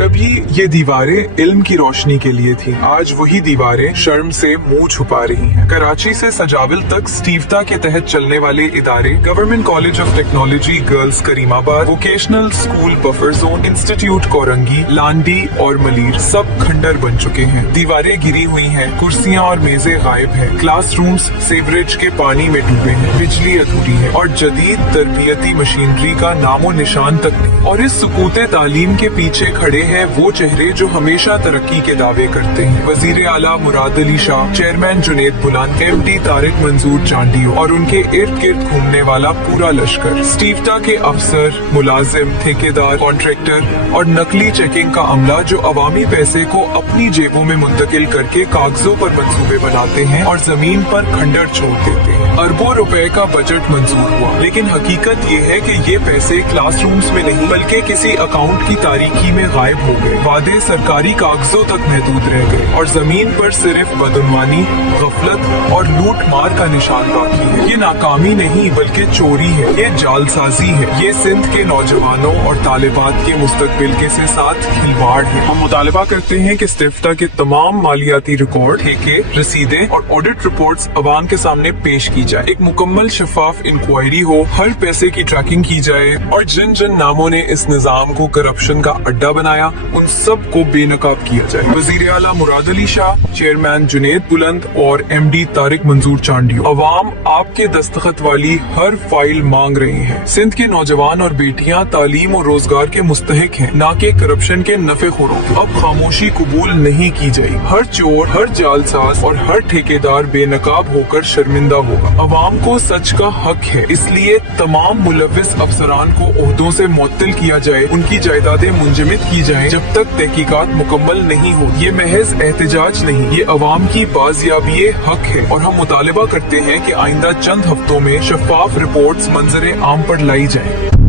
तभी ये दीवारें इल्म की रोशनी के लिए थी, आज वही दीवारें शर्म से मुंह छुपा रही हैं। कराची से सजाविल तक स्टीवता के तहत चलने वाले इदारे government college of technology girls Karimabad, vocational school buffer zone, institute Korangi, Landhi और मलीर सब खंडर बन चुके हैं। दीवारें गिरी हुई हैं, कुर्सियां और मेजें गायब हैं, क्लासरूम्स सीवरेज के पानी में डूबे हैं, बिजली अधूरी है और जदीद तरबियती मशीनरी का नामो निशान तक नहीं। और इस सुकूते तालीम के पीछे खड़े हैं वो चेहरे जो हमेशा तरक्की के दावे करते हैं। वजीर आला मुराद अली शाह, चेयरमैन जुनेद बुलंद, MD तारिक मंजूर चांडियो और उनके इर्द गिर्द घूमने वाला पूरा लश्कर। स्टीवता के अफसर, मुलाजिम, ठेकेदार, कॉन्ट्रैक्टर और नकली चेकिंग का अमला जो अवामी पैसे को अपनी जेबों में मुंतकिल करके कागजों पर मंसूबे बनाते हैं और जमीन पर खंडर छोड़ देते हैं। अरबों रुपए का बजट मंजूर हुआ, लेकिन हकीकत ये है कि ये पैसे क्लासरूम्स में नहीं बल्कि किसी अकाउंट की तारीकी में गायब हो गए। वादे सरकारी कागजों तक महदूद रह गए और जमीन पर सिर्फ बदउनवानी, गफलत और लूट मार का निशान बाकी है। ये नाकामी नहीं बल्कि चोरी है, ये जालसाजी है, ये सिंध के नौजवानों और तालिबात के मुस्तकबिल के साथ खिलवाड़ है। हम मुतालबा करते हैं कि स्टीवता के तमाम मालियाती रिकॉर्ड, ठेके, रसीदें और ऑडिट रिपोर्ट्स अवाम के सामने पेश की जाए। एक मुकम्मल शफाफ इंक्वायरी हो, हर पैसे की ट्रैकिंग की जाए और जिन जिन नामों ने इस निजाम को करप्शन का अड्डा बनाया उन सब को बेनकाब किया जाए। वजीर आला मुराद अली शाह, चेयरमैन जुनेद बुलंद और MD तारिक मंजूर चांडियो, अवाम आपके दस्तखत वाली हर फाइल मांग रहे हैं। सिंध के नौजवान और बेटियां तालीम और रोजगार के मुस्तहिक हैं, ना कि करप्शन के नफेखोरों। अब खामोशी कबूल नहीं की जाए। हर चोर, हर जालसाज और हर ठेकेदार बेनकाब होकर शर्मिंदा होगा। अवाम को सच का हक है, इसलिए तमाम मुलविस अफसरान को ओहदों से मुअत्तल किया जाए, उनकी जायदादें मुंजमद की जाएं जब तक तहकीकात मुकम्मल नहीं हो। ये महज एहतजाज नहीं, ये अवाम की बाजियाबी हक है और हम मुतालबा करते हैं कि आइंदा चंद हफ्तों में शफाफ रिपोर्ट्स मंजरे आम पर लाई जाएं।